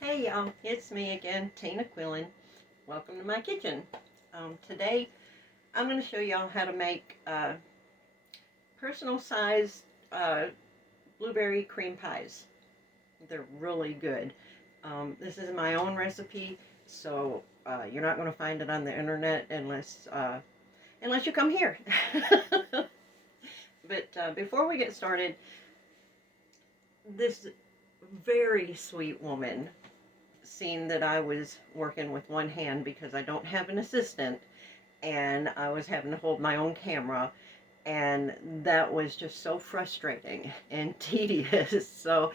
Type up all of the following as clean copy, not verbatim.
Hey y'all, it's me again, Tina Quillen. Welcome to my kitchen. Today I'm going to show y'all how to make personal sized blueberry cream pies. They're really good. This is my own recipe, so you're not going to find it on the internet unless you come here. But before we get started, this very sweet woman, seen that I was working with one hand because I don't have an assistant, and I was having to hold my own camera, and that was just so frustrating and tedious. So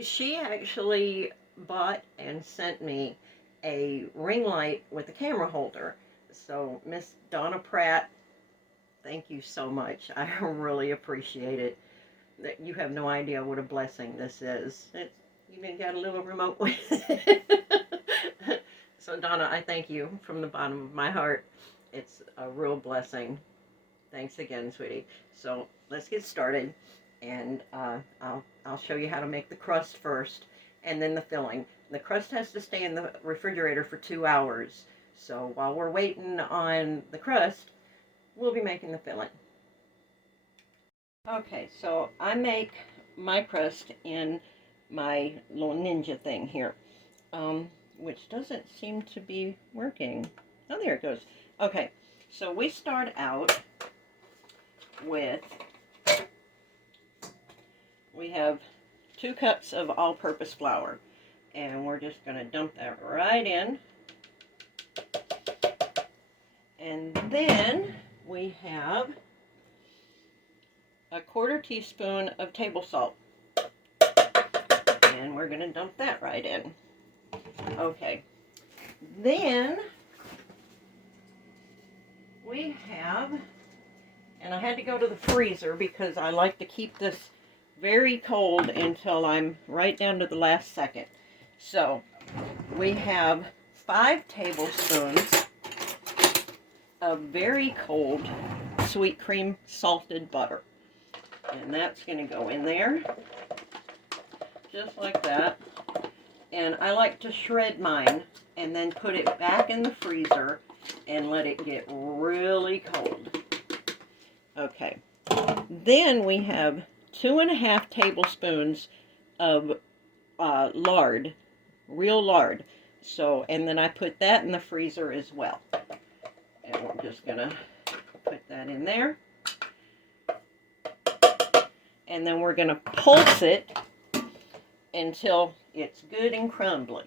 she actually bought and sent me a ring light with a camera holder. So Miss Donna Pratt, thank you so much. I really appreciate it. That you have no idea what a blessing this is. You even got a little remote with it. So Donna, I thank you from the bottom of my heart. It's a real blessing. Thanks again, sweetie. So let's get started, and I'll show you how to make the crust first, and then the filling. The crust has to stay in the refrigerator for 2 hours. So while we're waiting on the crust, we'll be making the filling. Okay, so I make my crust in my little ninja thing here, which doesn't seem to be working. Oh, there it goes. Okay, so we start out with, we have 2 cups of all-purpose flour, and we're just going to dump that right in. And then we have a 1/4 teaspoon of table salt, and we're going to dump that right in. Okay, then we have, and I had to go to the freezer because I like to keep this very cold until I'm right down to the last second. So we have 5 tablespoons of very cold sweet cream salted butter. And that's going to go in there, just like that. And I like to shred mine and then put it back in the freezer and let it get really cold. Okay. Then we have 2½ tablespoons of lard, real lard. So, and then I put that in the freezer as well. And we're just going to put that in there. And then we're going to pulse it until it's good and crumbly.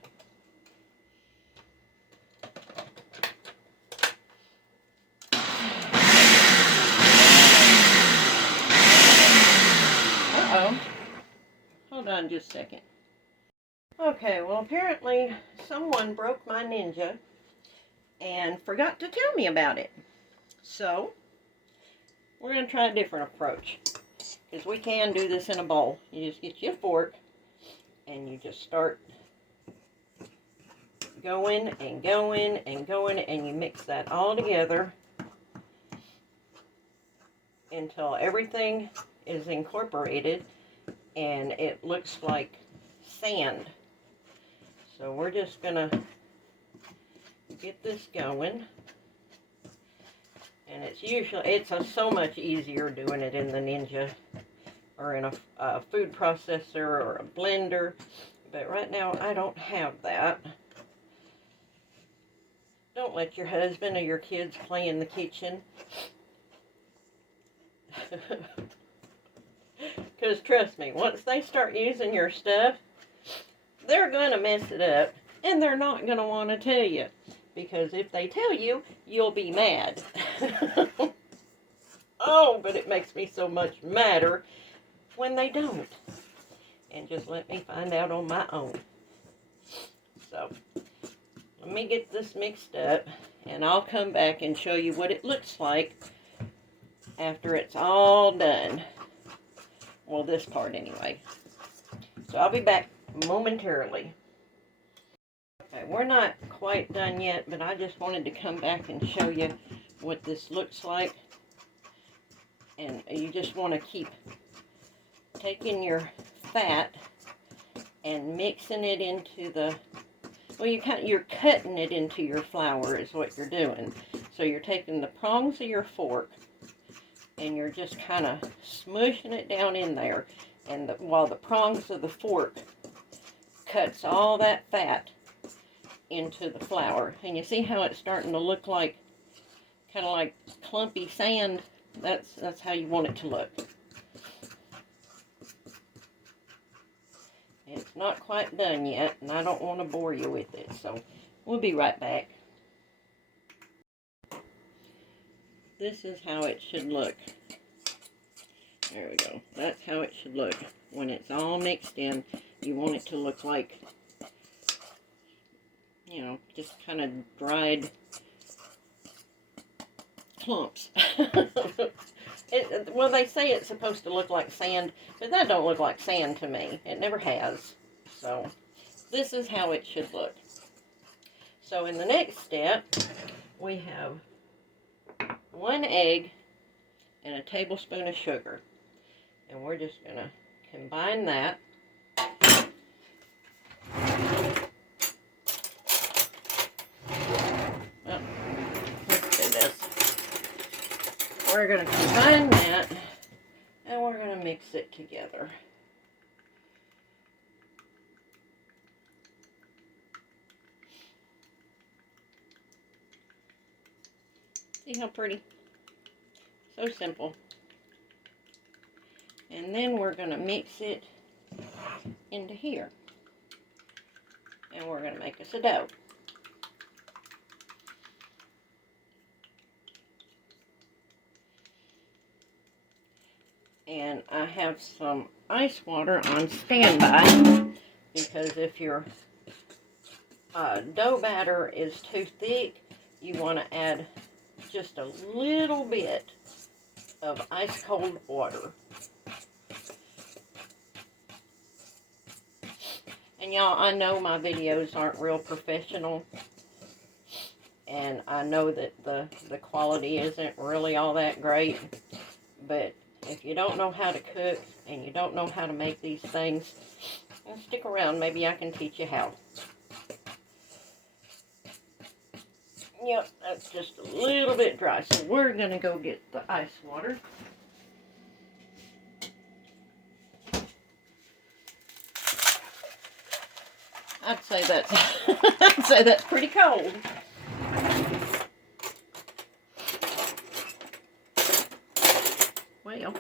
Uh-oh. Hold on just a second. Okay, well apparently someone broke my ninja and forgot to tell me about it. So, we're going to try a different approach. Because we can do this in a bowl. You just get your fork and you just start going and going and going, and you mix that all together until everything is incorporated and it looks like sand. So we're just gonna get this going, and it's so much easier doing it in the Ninja or in a food processor or a blender, but right now I don't have that. Don't let your husband or your kids play in the kitchen. Because trust me, once they start using your stuff, they're going to mess it up, and they're not going to want to tell you. Because if they tell you, you'll be mad. Oh, but it makes me so much madder when they don't. And just let me find out on my own. So, let me get this mixed up, and I'll come back and show you what it looks like after it's all done. Well, this part anyway. So I'll be back momentarily. Okay, we're not quite done yet, but I just wanted to come back and show you what this looks like. And you just want to keep taking your fat and mixing it into the, well, you're cutting it into your flour is what you're doing. So you're taking the prongs of your fork and you're just kind of smushing it down in there. And while the prongs of the fork cuts all that fat into the flour. And you see how it's starting to look like, kind of like clumpy sand? That's how you want it to look. It's not quite done yet, and I don't want to bore you with it, so we'll be right back. This is how it should look. There we go. That's how it should look. When it's all mixed in, you want it to look like, you know, just kind of dried clumps. Well, they say it's supposed to look like sand, but that don't look like sand to me. It never has. So, this is how it should look. So, in the next step, we have 1 egg and a tablespoon of sugar. And we're just going to combine that. Well, let's do this. We're going to combine that, and we're going to mix it together. See how pretty? So simple. And then we're going to mix it into here. And we're going to make us a dough. And I have some ice water on standby, because if your dough batter is too thick, you want to add just a little bit of ice cold water. And y'all, I know my videos aren't real professional, and I know that the quality isn't really all that great, but if you don't know how to cook and you don't know how to make these things, well, stick around. Maybe I can teach you how. Yep, that's just a little bit dry. So we're going to go get the ice water. I'd say that's pretty cold. Well,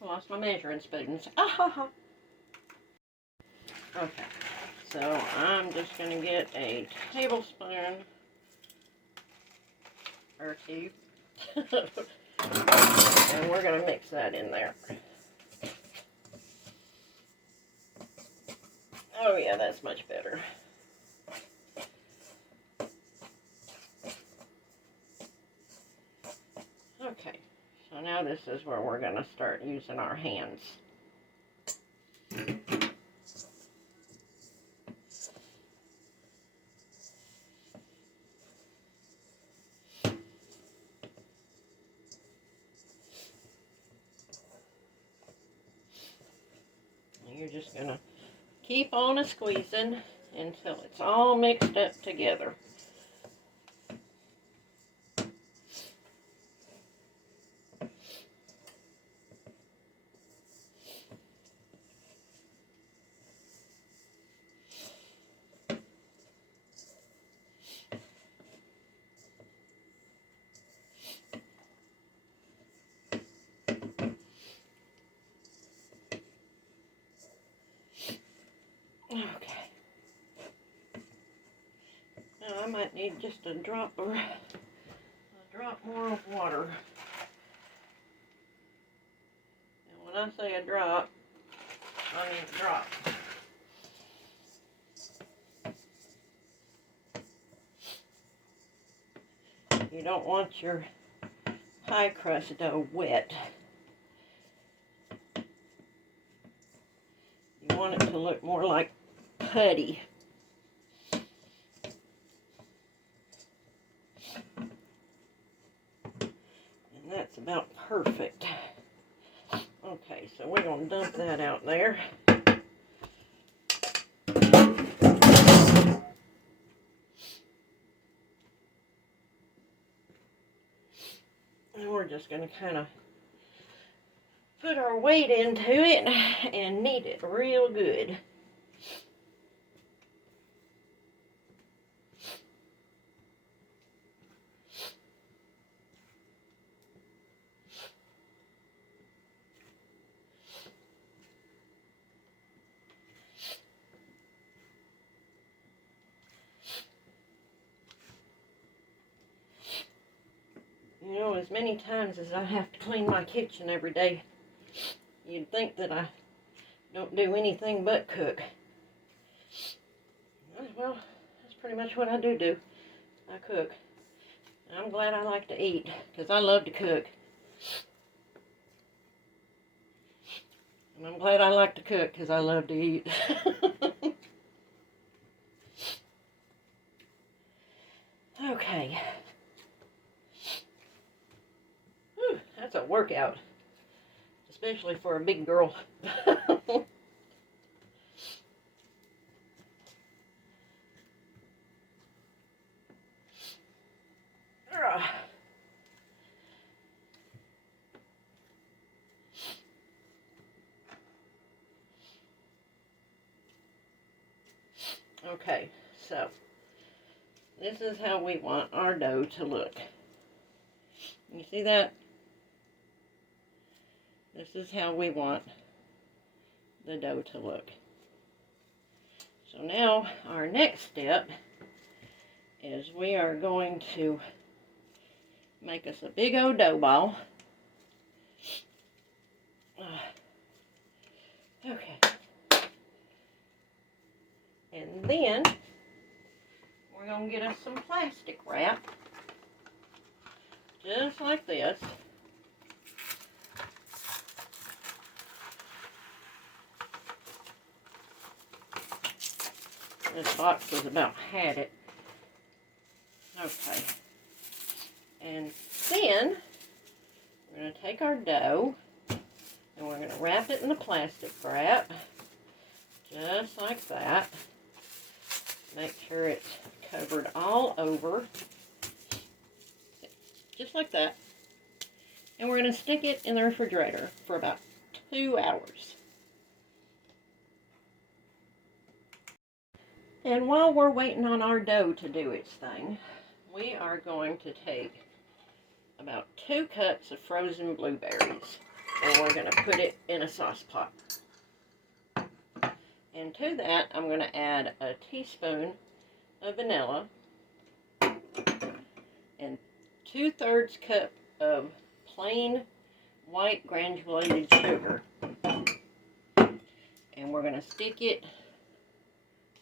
I lost my measuring spoons. Okay, so I'm just going to get a tablespoon or 2, and we're going to mix that in there. Oh yeah, that's much better. Okay, so now this is where we're going to start using our hands. You're just going to keep on squeezing until it's all mixed up together. Okay. Now I might need just a drop more of water. And when I say a drop, I mean a drop. You don't want your pie crust dough wet. You want it to look more like puddy. And that's about perfect. Okay, so So we're going to dump that out there. And we're just going to kind of put our weight into it and knead it real good. You know, as many times as I have to clean my kitchen every day, you'd think that I don't do anything but cook. Well, that's pretty much what I do. I cook. I'm glad I like to eat, because I love to cook. And I'm glad I like to cook, because I love to eat. Okay. Whew, that's a workout. Especially for a big girl. Okay, so this is how we want our dough to look. You see that? This is how we want the dough to look. So now our next step is we are going to make us a big old dough ball. Okay. And then we're going to get us some plastic wrap, just like this. This box was about had it. Okay. And then we're going to take our dough and we're going to wrap it in the plastic wrap, just like that. Make sure it's covered all over, just like that. And we're going to stick it in the refrigerator for about 2 hours. And while we're waiting on our dough to do its thing, we are going to take about 2 cups of frozen blueberries, and we're going to put it in a sauce pot. And to that, I'm going to add a teaspoon of vanilla and 2/3 cup of plain white granulated sugar. And we're going to stick it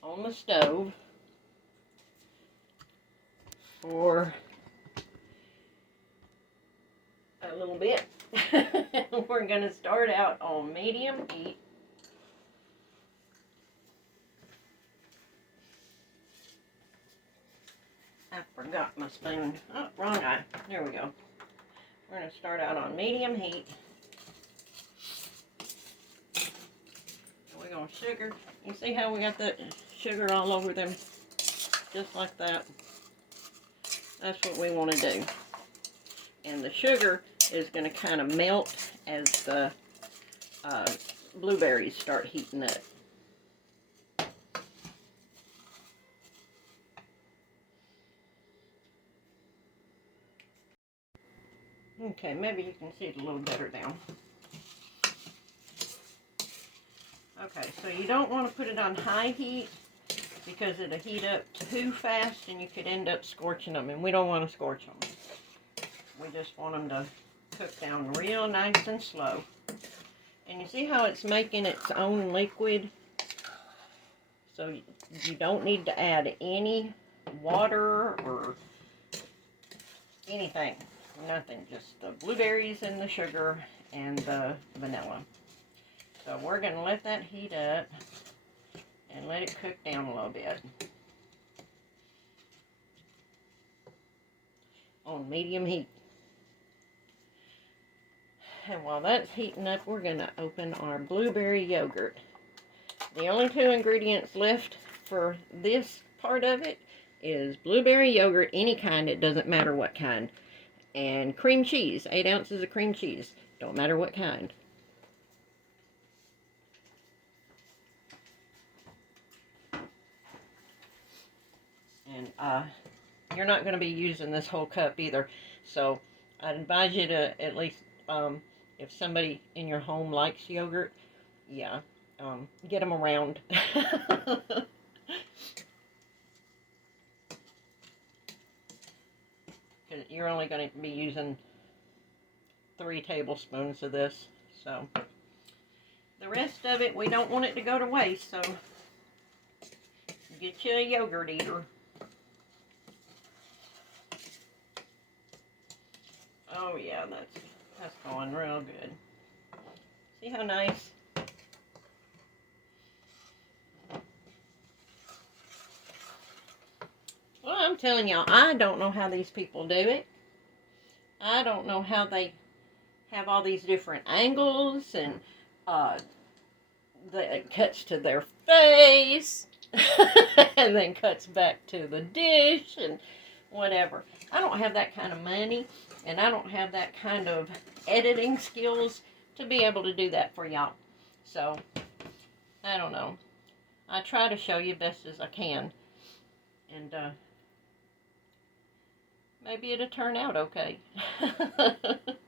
on the stove for a little bit. We're going to start out on medium heat. I forgot my spoon. Oh, wrong eye. There we go. We're going to start out on medium heat. And we're going to sugar. You see how we got the sugar all over them? Just like that. That's what we want to do. And the sugar is going to kind of melt as the blueberries start heating up. Okay, maybe you can see it a little better now. Okay, so you don't want to put it on high heat because it'll heat up too fast and you could end up scorching them, and we don't want to scorch them. We just want them to cook down real nice and slow. And you see how it's making its own liquid? So you don't need to add any water or anything. Nothing, just the blueberries and the sugar and the vanilla. So we're going to let that heat up and let it cook down a little bit on medium heat. And while that's heating up, we're going to open our blueberry yogurt. The only two ingredients left for this part of it is blueberry yogurt, any kind, it doesn't matter what kind, and cream cheese, 8 ounces of cream cheese, don't matter what kind. And you're not going to be using this whole cup either, so I'd advise you to at least, if somebody in your home likes yogurt, yeah, get them around. You're only going to be using 3 tablespoons of this, so the rest of it, we don't want it to go to waste, so get you a yogurt eater. Oh yeah, that's going real good. See how nice? Well, I'm telling y'all, I don't know how these people do it. I don't know how they have all these different angles and that cuts to their face and then cuts back to the dish and whatever. I don't have that kind of money, and I don't have that kind of editing skills to be able to do that for y'all. So, I don't know. I try to show you best as I can. And, maybe it'll turn out okay. But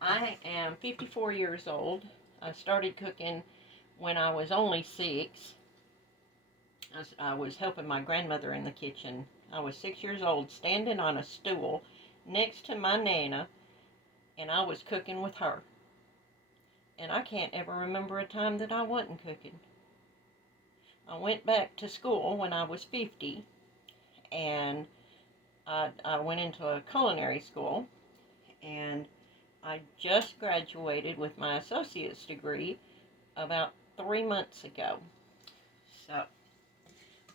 I am 54 years old. I started cooking when I was only 6. I was helping my grandmother in the kitchen. I was 6 years old, standing on a stool next to my Nana, and I was cooking with her. And I can't ever remember a time that I wasn't cooking. I went back to school when I was 50, and I went into a culinary school, and I just graduated with my associate's degree about 3 months ago. So,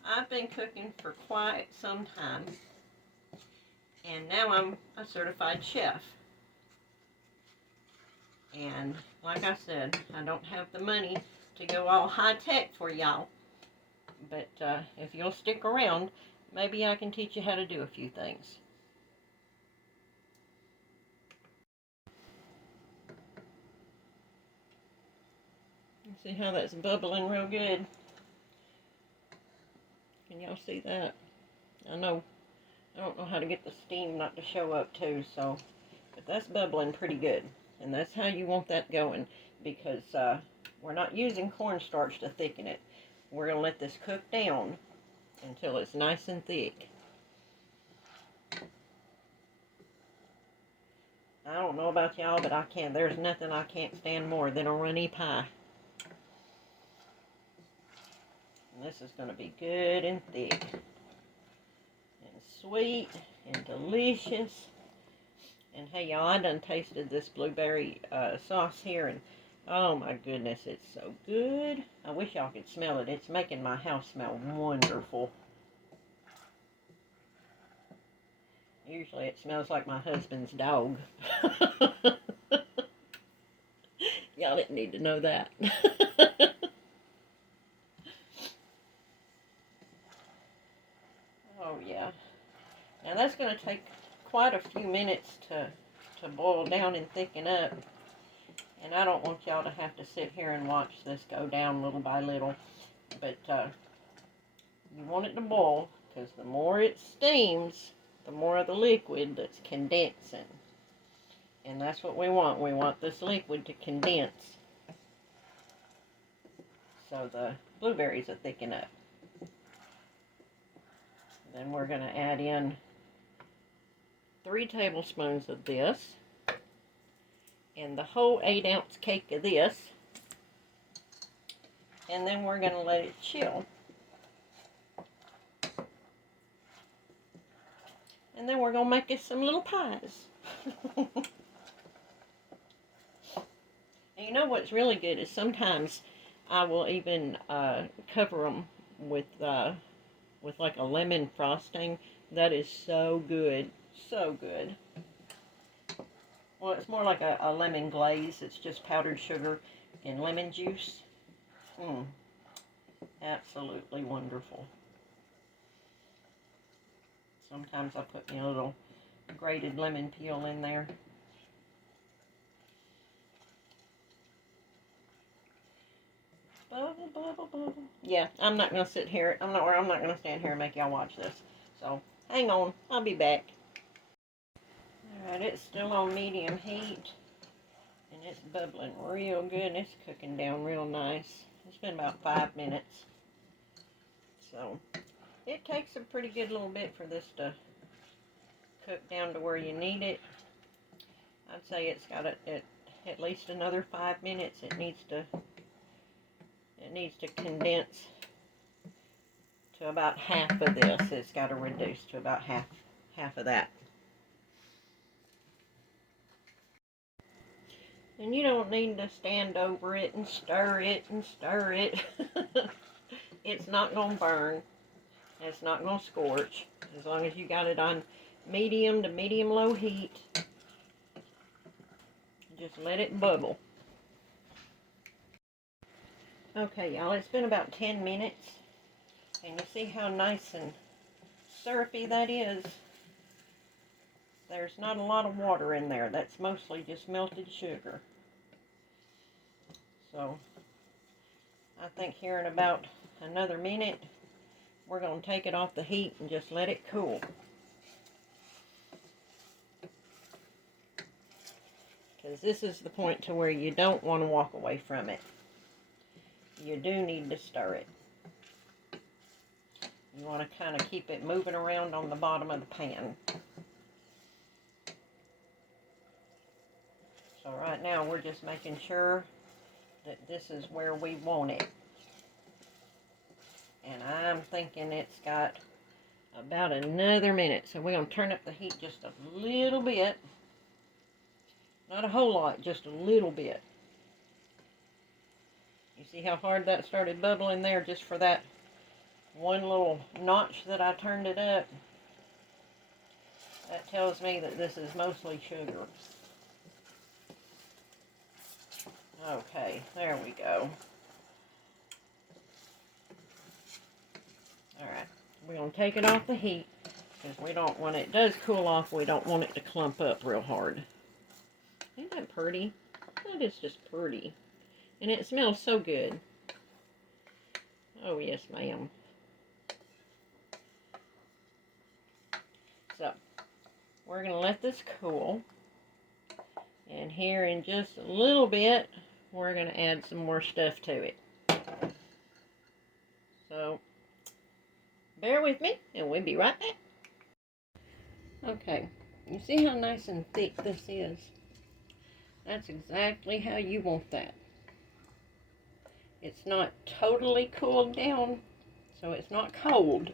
I've been cooking for quite some time, and now I'm a certified chef. And like I said, I don't have the money to go all high-tech for y'all, but if you'll stick around, maybe I can teach you how to do a few things. See how that's bubbling real good? Can y'all see that? I don't know how to get the steam not to show up too, so, but that's bubbling pretty good. And that's how you want that going, because we're not using cornstarch to thicken it. We're going to let this cook down until it's nice and thick. I don't know about y'all, but there's nothing I can't stand more than a runny pie. And this is going to be good and thick, and sweet, and delicious. And hey y'all, I done tasted this blueberry sauce here, and oh my goodness, it's so good. I wish y'all could smell it. It's making my house smell wonderful. Usually it smells like my husband's dog. Y'all didn't need to know that. Oh yeah. Now that's going to take quite a few minutes to boil down and thicken up. And I don't want y'all to have to sit here and watch this go down little by little. But you want it to boil, because the more it steams, the more of the liquid that's condensing. And that's what we want. We want this liquid to condense, so the blueberries will thicken up. Then we're going to add in 3 tablespoons of this, and the whole 8-ounce cake of this, and then we're going to let it chill. And then we're going to make us some little pies. And you know what's really good is sometimes I will even cover them with like a lemon frosting. That is so good. So good. Well, it's more like a lemon glaze. It's just powdered sugar and lemon juice. Absolutely wonderful. Sometimes I put a little grated lemon peel in there. Bubble, bubble, bubble. Yeah, I'm not going to sit here. I'm not going to stand here and make y'all watch this. So, hang on. I'll be back. Alright, it's still on medium heat. And it's bubbling real good. And it's cooking down real nice. It's been about 5 minutes. So, it takes a pretty good little bit for this to cook down to where you need it. I'd say it's got at least another 5 minutes. It needs to condense to about half of this. It's got to reduce to about half of that. And you don't need to stand over it and stir it and stir it. It's not going to burn. It's not going to scorch. As long as you got it on medium to medium-low heat. Just let it bubble. Okay, y'all, it's been about 10 minutes. And you see how nice and syrupy that is? There's not a lot of water in there. That's mostly just melted sugar. So, I think here in about another minute, we're going to take it off the heat and just let it cool. Because this is the point to where you don't want to walk away from it. You do need to stir it. You want to kind of keep it moving around on the bottom of the pan. So right now we're just making sure that this is where we want it. And I'm thinking it's got about another minute. So we're going to turn up the heat just a little bit. Not a whole lot, just a little bit. You see how hard that started bubbling there just for that one little notch that I turned it up? That tells me that this is mostly sugar. Okay, there we go. Alright, we're going to take it off the heat because we don't, when it does cool off, we don't want it to clump up real hard. Ain't that pretty? That is just pretty. And it smells so good. Oh, yes, ma'am. So, we're going to let this cool. And here in just a little bit, we're going to add some more stuff to it. So, bear with me, and we'll be right back. Okay, you see how nice and thick this is? That's exactly how you want that. It's not totally cooled down, so it's not cold.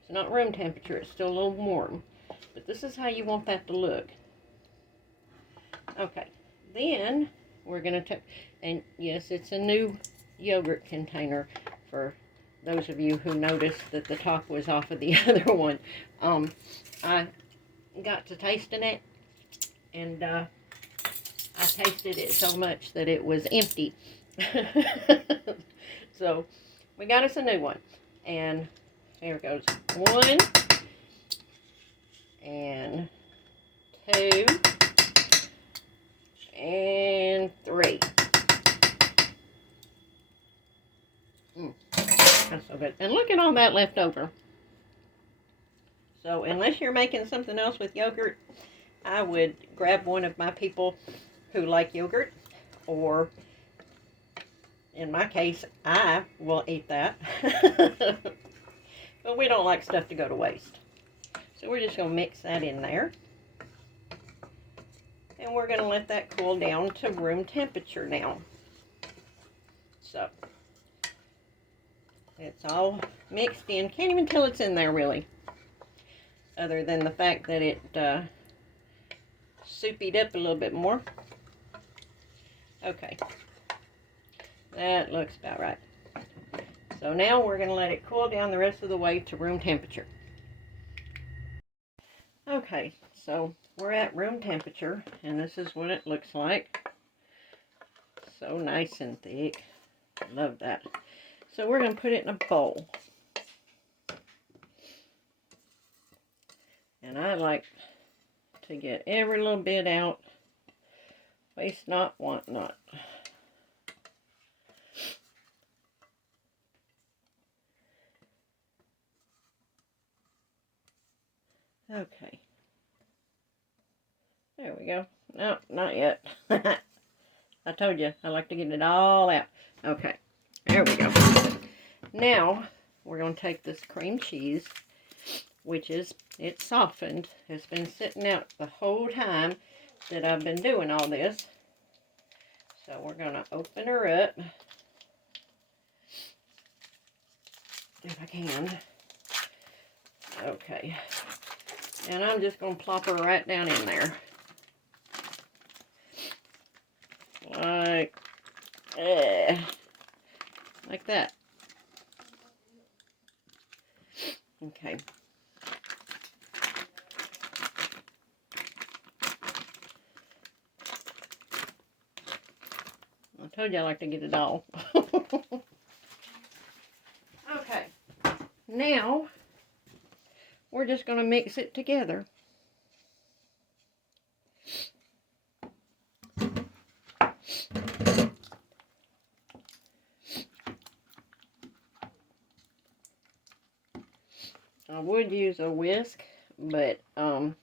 It's not room temperature, it's still a little warm. But this is how you want that to look. Okay, then we're going to take, and yes, it's a new yogurt container for those of you who noticed that the top was off of the other one. I got to tasting it, and I tasted it so much that it was empty. So, we got us a new one. And here goes 1, and 2, and 3. That's so good. And look at all that left over. So, unless you're making something else with yogurt, I would grab one of my people who like yogurt, or in my case, I will eat that. But we don't like stuff to go to waste. So we're just going to mix that in there. And we're going to let that cool down to room temperature now. So, it's all mixed in. Can't even tell it's in there really. Other than the fact that it soupied up a little bit more. Okay. That looks about right. So now we're going to let it cool down the rest of the way to room temperature. Okay, so we're at room temperature, and this is what it looks like. So nice and thick. Love that. So we're going to put it in a bowl. And I like to get every little bit out. Waste not, want not. Okay. There we go. No, not yet. I told you, I like to get it all out. Okay, there we go. Now, we're going to take this cream cheese, which is, it's softened. It's been sitting out the whole time that I've been doing all this. So we're going to open her up, if I can. Okay. And I'm just going to plop her right down in there. Like that. Okay. I told you I like to get it all. Okay. Now, we're just going to mix it together. I would use a whisk, but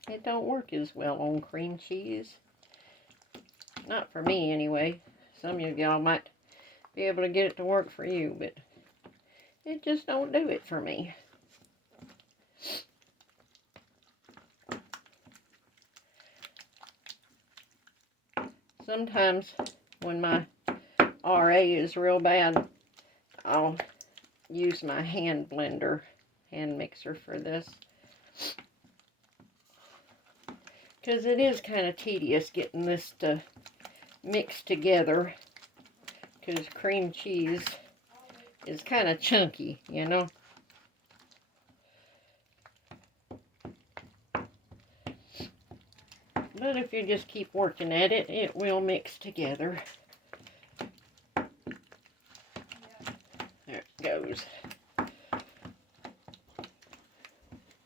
it don't work as well on cream cheese. Not for me, anyway. Some of y'all might be able to get it to work for you, but it just don't do it for me. Sometimes when my RA is real bad, I'll use my hand blender, hand mixer for this. Because it is kind of tedious getting this to mix together. Because cream cheese is kind of chunky, you know. But if you just keep working at it, it will mix together. There it goes.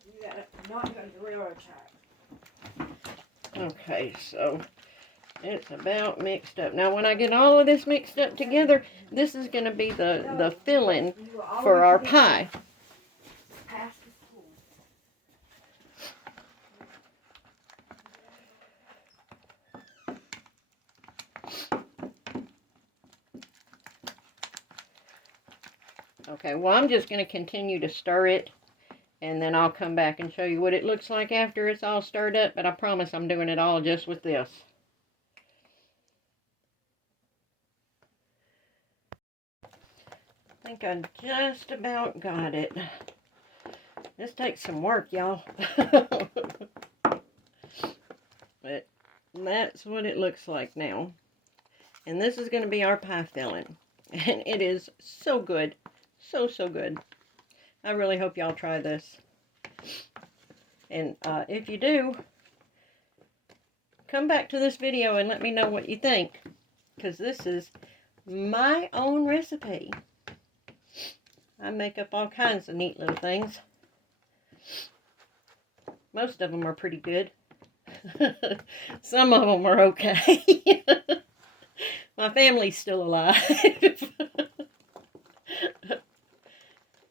You gotta not go to the railroad track. Okay, so it's about mixed up. Now, when I get all of this mixed up together, this is going to be the filling for our pie. Okay, well, I'm just going to continue to stir it, and then I'll come back and show you what it looks like after it's all stirred up, but I promise I'm doing it all just with this. I think I just about got it. This takes some work, y'all. But that's what it looks like now. And this is going to be our pie filling. And it is so good. So, so good. I really hope y'all try this. And if you do, come back to this video and let me know what you think. Because this is my own recipe. I make up all kinds of neat little things. Most of them are pretty good. Some of them are okay. My family's still alive.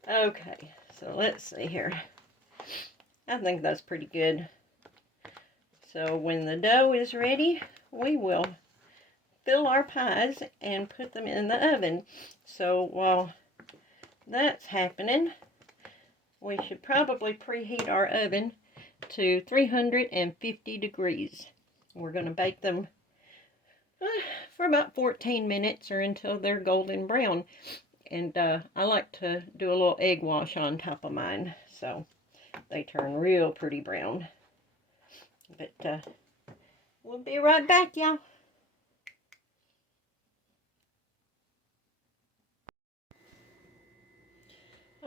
Okay, so let's see here. I think that's pretty good. So when the dough is ready, we will fill our pies and put them in the oven. So while that's happening, we should probably preheat our oven to 350 degrees. We're going to bake them for about 14 minutes or until they're golden brown. And I like to do a little egg wash on top of mine, so they turn real pretty brown. But we'll be right back, y'all.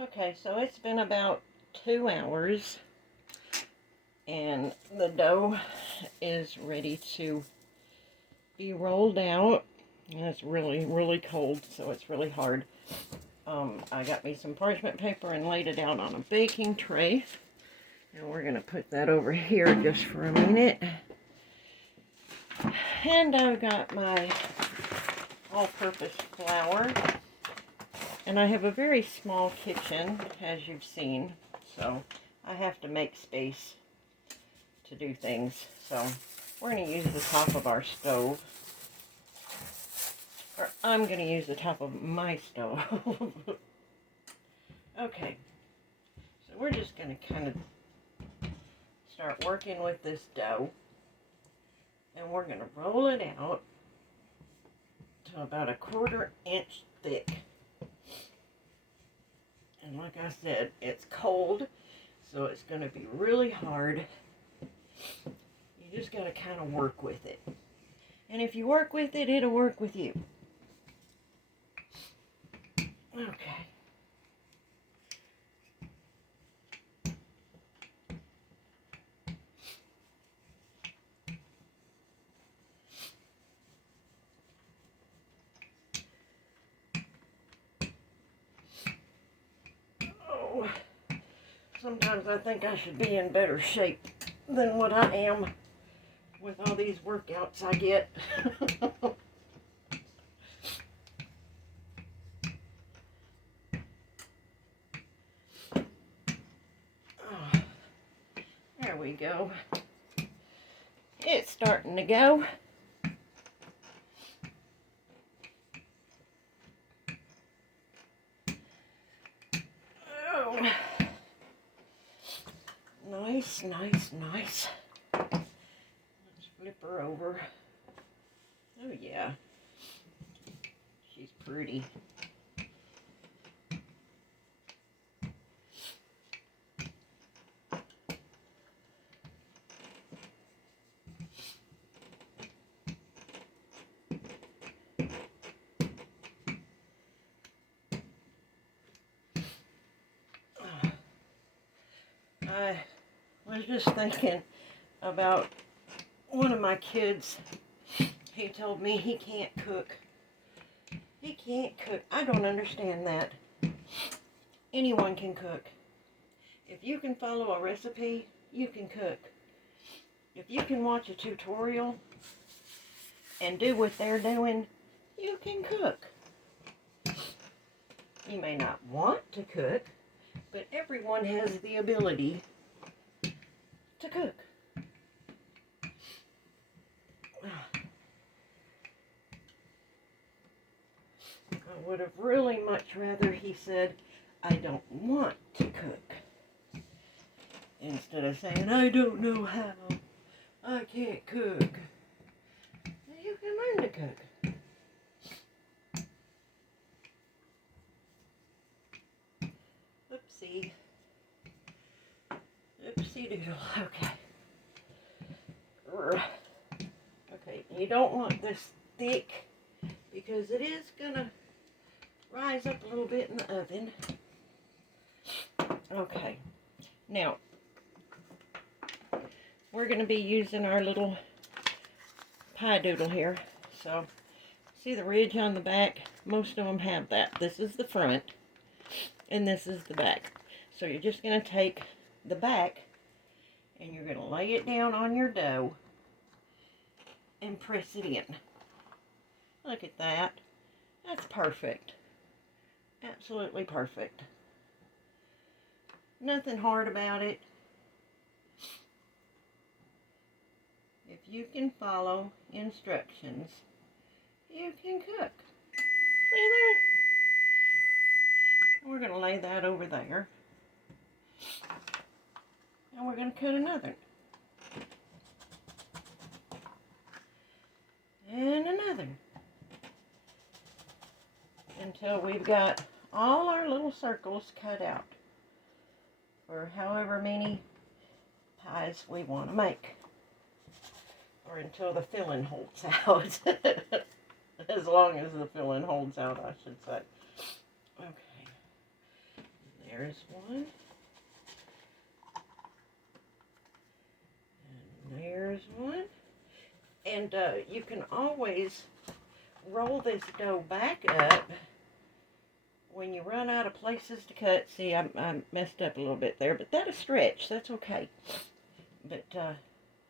Okay, so it's been about 2 hours, And the dough is ready to be rolled out. And it's really, really cold, so it's really hard. I got me some parchment paper and laid it out on a baking tray. And we're going to put that over here just for a minute. And I've got my all-purpose flour. And I have a very small kitchen, as you've seen. So I have to make space to do things. So we're going to use the top of our stove. Or I'm going to use the top of my stove. Okay. So we're just going to kind of start working with this dough. And we're going to roll it out to about 1/4 inch thick. And like I said, it's cold, so it's going to be really hard. You just got to kind of work with it. And if you work with it, it'll work with you. Okay. Oh, sometimes I think I should be in better shape than what I am with all these workouts I get. Oh, there we go. It's starting to go. Oh, nice, nice, nice. Let's flip her over. Oh yeah, she's pretty. I was just thinking about one of my kids. He told me he can't cook. He can't cook. I don't understand that. Anyone can cook. If you can follow a recipe, you can cook. If you can watch a tutorial and do what they're doing, you can cook. You may not want to cook, but everyone has the ability to cook. I would have really much rather he said, I don't want to cook. Instead of saying, I don't know how. I can't cook. You can learn to cook. Oopsie. Oopsie doodle. Okay. Okay, you don't want this thick because it is going to rise up a little bit in the oven. Okay. Now, we're going to be using our little pie doodle here. So, see the ridge on the back? Most of them have that. This is the front, and this is the back. So you're just going to take the back, and you're going to lay it down on your dough, and press it in. Look at that. That's perfect. Absolutely perfect. Nothing hard about it. If you can follow instructions, you can cook. See there? We're going to lay that over there. And we're going to cut another. And another. Until we've got all our little circles cut out. For however many pies we want to make. Or until the filling holds out. As long as the filling holds out, I should say. Okay. There's one. There's one. And you can always roll this dough back up when you run out of places to cut. See, I messed up a little bit there, but that'll stretch. That's okay. But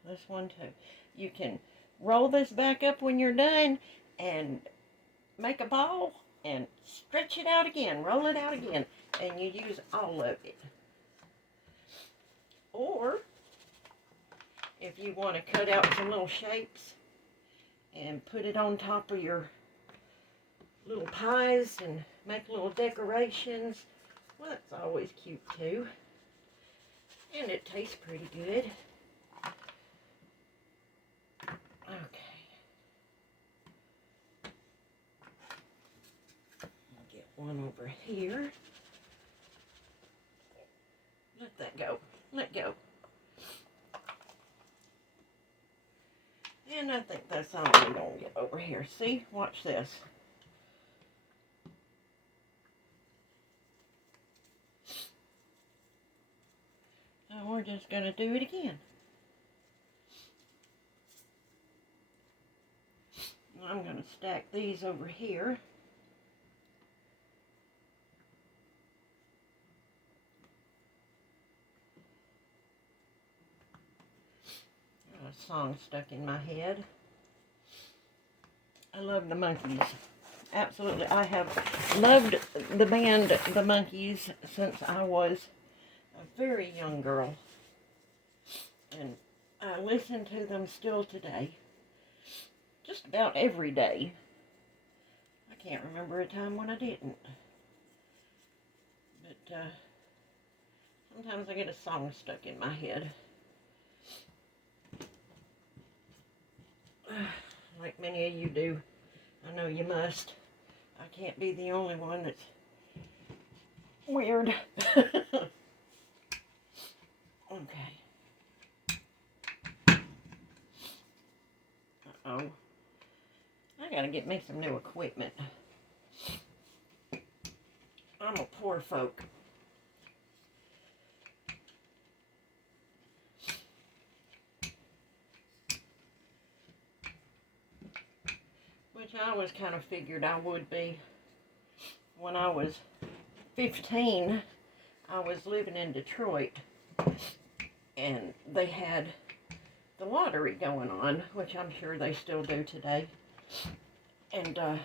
this one too. You can roll this back up when you're done and make a ball and stretch it out again. Roll it out again. And you use all of it. Or if you want to cut out some little shapes and put it on top of your little pies and make little decorations, well, that's always cute too. And it tastes pretty good. Okay. I'll get one over here. Let that go. Let go. And I think that's all we're going to get over here. See? Watch this. And we're just going to do it again. I'm going to stack these over here. A song stuck in my head. I love the Monkees. Absolutely. I have loved the band The Monkees since I was a very young girl. And I listen to them still today. Just about every day. I can't remember a time when I didn't. But sometimes I get a song stuck in my head. Like many of you do. I know you must. I can't be the only one that's weird. Okay. Uh-oh. I gotta get me some new equipment. I'm a poor folk. Which I always kind of figured I would be. When I was 15, I was living in Detroit, and they had the lottery going on, which I'm sure they still do today. And I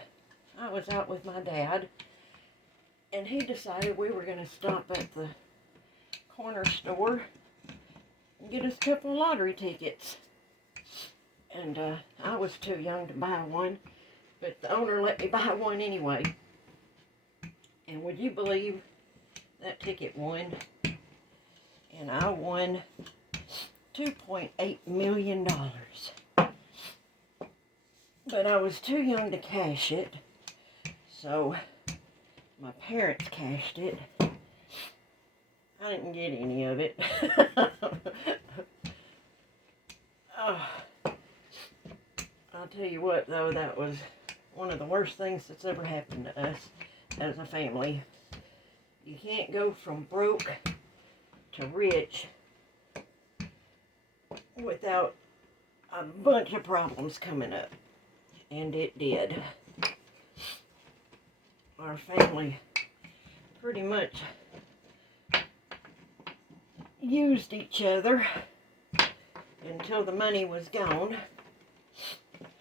was out with my dad, and he decided we were going to stop at the corner store and get us a couple of lottery tickets. And I was too young to buy one, but the owner let me buy one anyway. And would you believe that ticket won? And I won $2.8 million. But I was too young to cash it, so my parents cashed it. I didn't get any of it. Oh, I'll tell you what, though, that was one of the worst things that's ever happened to us as a family. You can't go from broke to rich without a bunch of problems coming up. And it did. Our family pretty much used each other until the money was gone.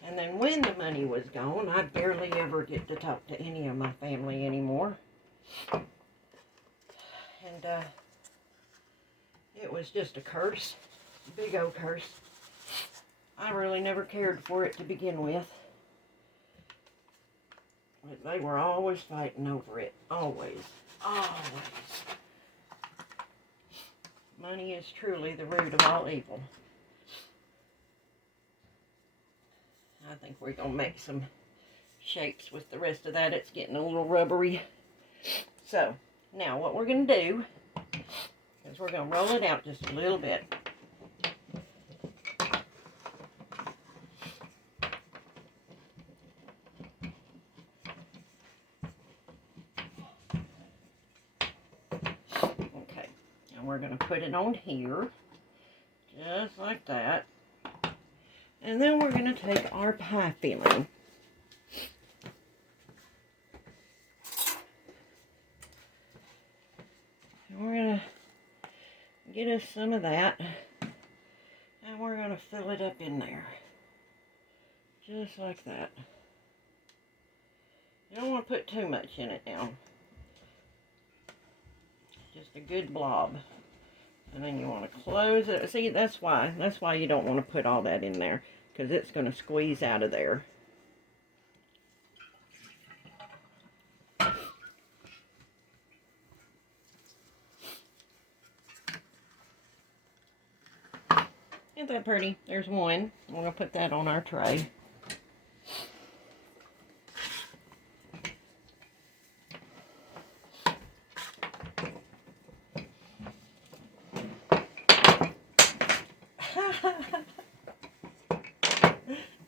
And then when the money was gone, I barely ever get to talk to any of my family anymore. And it was just a curse, a big old curse. I really never cared for it to begin with. But they were always fighting over it. Always. Always. Money is truly the root of all evil. I think we're going to make some shapes with the rest of that. It's getting a little rubbery. So, now what we're going to do is we're going to roll it out just a little bit. Okay, and we're going to put it on here, just like that. And then we're going to take our pie filling. And we're going to get us some of that. And we're going to fill it up in there. Just like that. You don't want to put too much in it now. Just a good blob. And then you want to close it. See, that's why you don't want to put all that in there, because it's going to squeeze out of there. Isn't that pretty? There's one. We're going to put that on our tray.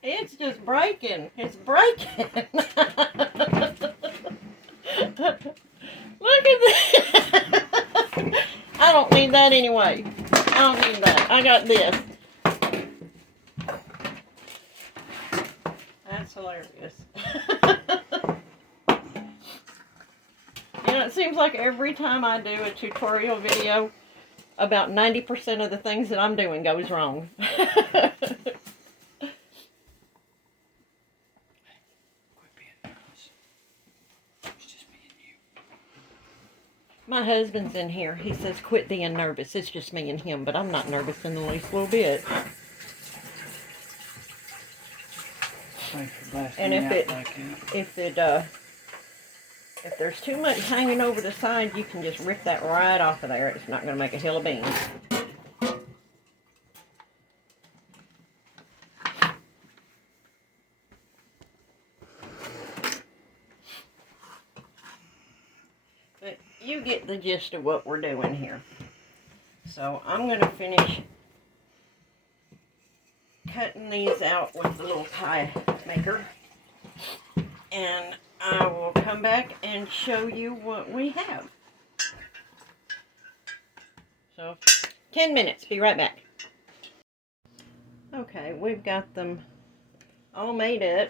It's just breaking. It's breaking. Look at that. I don't need that anyway. I don't need that. I got this. That's hilarious. You know, it seems like every time I do a tutorial video, about 90% of the things that I'm doing goes wrong. My husband's in here. He says, quit being nervous. It's just me and him, but I'm not nervous in the least little bit. And if there's too much hanging over the side, you can just rip that right off of there. It's not going to make a hill of beans. But you get the gist of what we're doing here. So I'm going to finish cutting these out with the little pie maker. And I will come back and show you what we have. So, 10 minutes. Be right back. Okay, we've got them all made up.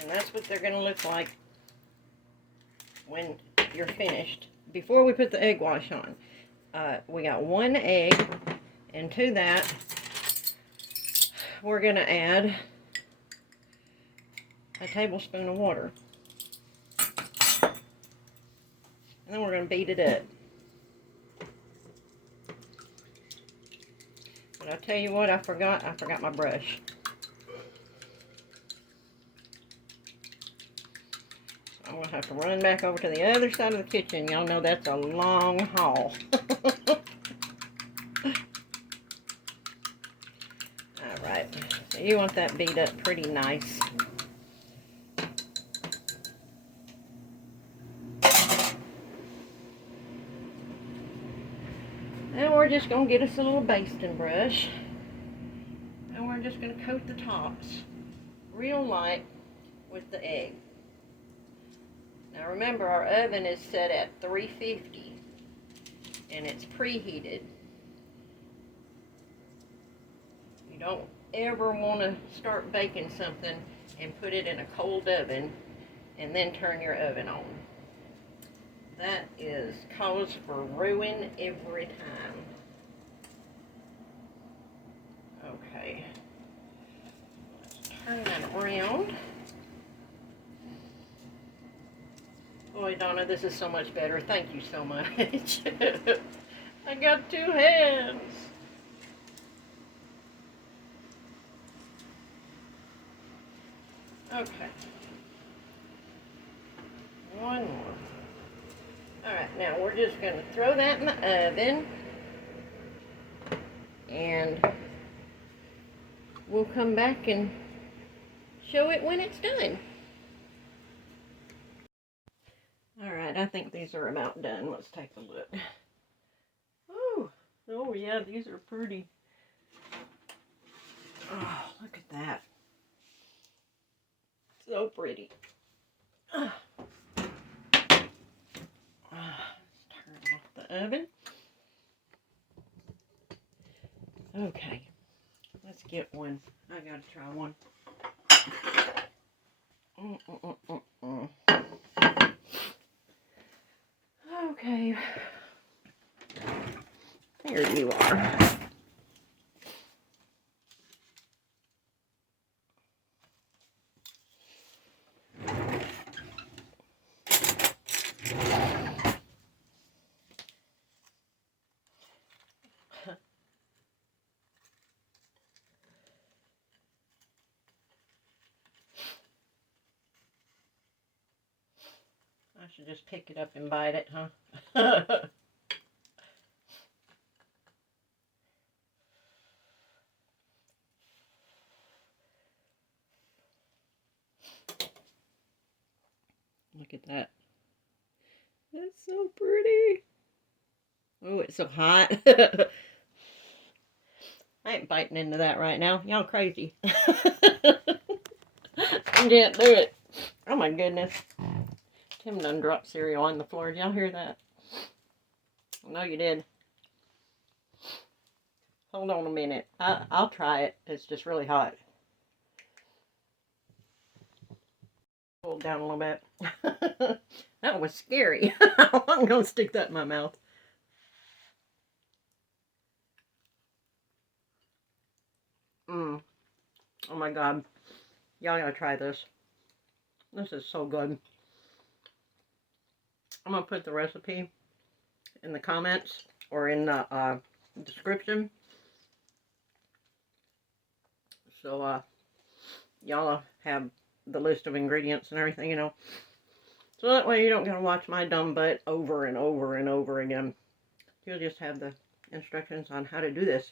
And that's what they're going to look like when you're finished. Before we put the egg wash on. We got 1 egg. And to that, we're going to add a tablespoon of water. And then we're going to beat it up. But I'll tell you what, I forgot my brush. So I'm going to have to run back over to the other side of the kitchen. Y'all know that's a long haul. Alright, so you want that beat up pretty nice. And we're just going to get us a little basting brush. And we're just going to coat the tops real light with the egg. Now remember, our oven is set at 350 and it's preheated. You don't ever want to start baking something and put it in a cold oven and then turn your oven on. That is cause for ruin every time. Okay. Let's turn that around. Boy, Donna, this is so much better. Thank you so much. I got 2 hands. Okay. One more. Alright, now we're just going to throw that in the oven. And we'll come back and show it when it's done. Alright, I think these are about done. Let's take a look. Oh yeah, these are pretty. Oh, look at that. So pretty. Let's turn off the oven. Okay, let's get one. I I gotta try one. Okay. There you are. I should just pick it up and bite it, huh? Look at that. That's so pretty. Oh, it's so hot. I ain't biting into that right now. Y'all crazy. I can't do it. Oh my goodness. Tim done dropped cereal on the floor. Did y'all hear that? I know you did. Hold on a minute. I'll try it. It's just really hot. Hold down a little bit. That was scary. I'm going to stick that in my mouth. Oh my god. Y'all gotta try this. This is so good. I'm gonna put the recipe in the comments or in the description. So y'all have the list of ingredients and everything, you know. So that way you don't gotta watch my dumb butt over and over and over again. You'll just have the instructions on how to do this.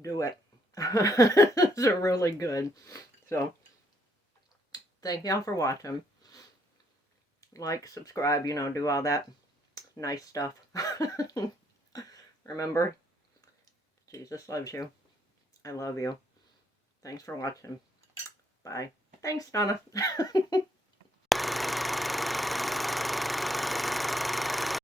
Do it. It's really good. So, thank y'all for watching. Like, subscribe, you know, do all that nice stuff. Remember, Jesus loves you. I love you. Thanks for watching. Bye. Thanks, Donna.